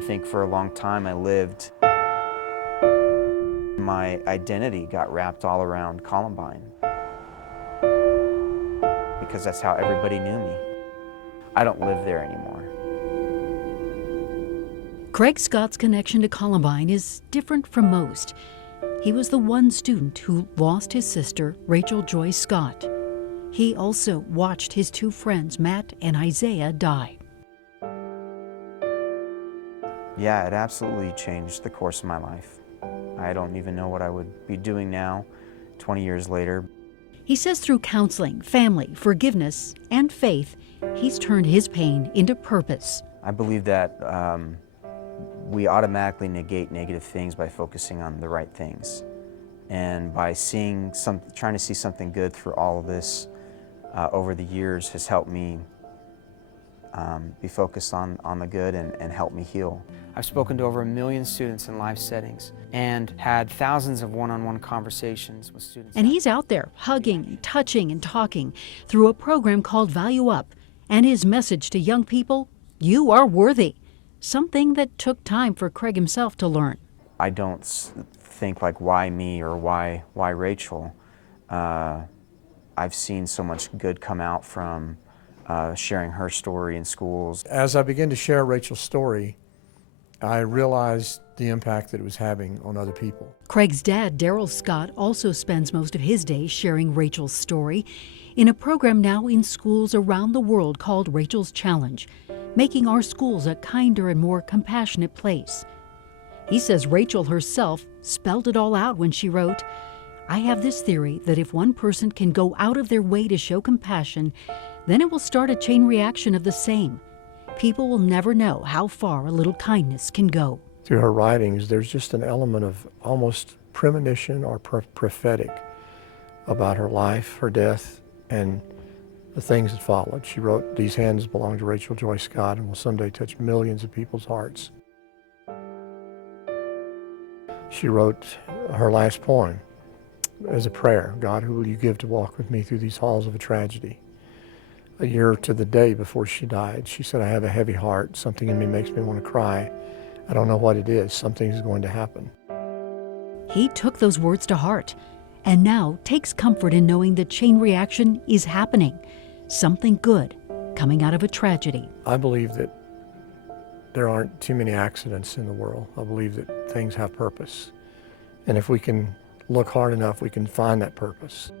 I think for a long time my identity got wrapped all around Columbine because that's how everybody knew me. I don't live there anymore. Craig Scott's connection to Columbine is different from most. He was the one student who lost his sister, Rachel Joy Scott. He also watched his two friends, Matt and Isaiah, die. Yeah, it absolutely changed the course of my life. I don't even know what I would be doing now, 20 years later. He says through counseling, family, forgiveness, and faith, he's turned his pain into purpose. I believe that we automatically negate negative things by focusing on the right things. And by trying to see something good through all of this over the years has helped me be focused on the good and help me heal. I've spoken to over 1 million students in live settings and had thousands of one-on-one conversations with students. And he's out there hugging, touching, and talking through a program called Value Up. And his message to young people, you are worthy. Something that took time for Craig himself to learn. I don't think like, why me or why Rachel? I've seen so much good come out from sharing her story in schools. As I began to share Rachel's story, I realized the impact that it was having on other people. Craig's dad, Daryl Scott, also spends most of his days sharing Rachel's story in a program now in schools around the world called Rachel's Challenge, making our schools a kinder and more compassionate place. He says Rachel herself spelled it all out when she wrote, "I have this theory that if one person can go out of their way to show compassion, then it will start a chain reaction of the same. People will never know how far a little kindness can go." Through her writings, there's just an element of almost premonition or prophetic about her life, her death, and the things that followed. She wrote, "These hands belong to Rachel Joy Scott and will someday touch millions of people's hearts." She wrote her last poem as a prayer, "God, who will you give to walk with me through these halls of a tragedy?" A year to the day before she died, she said, "I have a heavy heart. Something in me makes me want to cry. I don't know what it is. Something is going to happen." He took those words to heart and now takes comfort in knowing the chain reaction is happening, something good coming out of a tragedy. I believe that there aren't too many accidents in the world. I believe that things have purpose. And if we can look hard enough, we can find that purpose.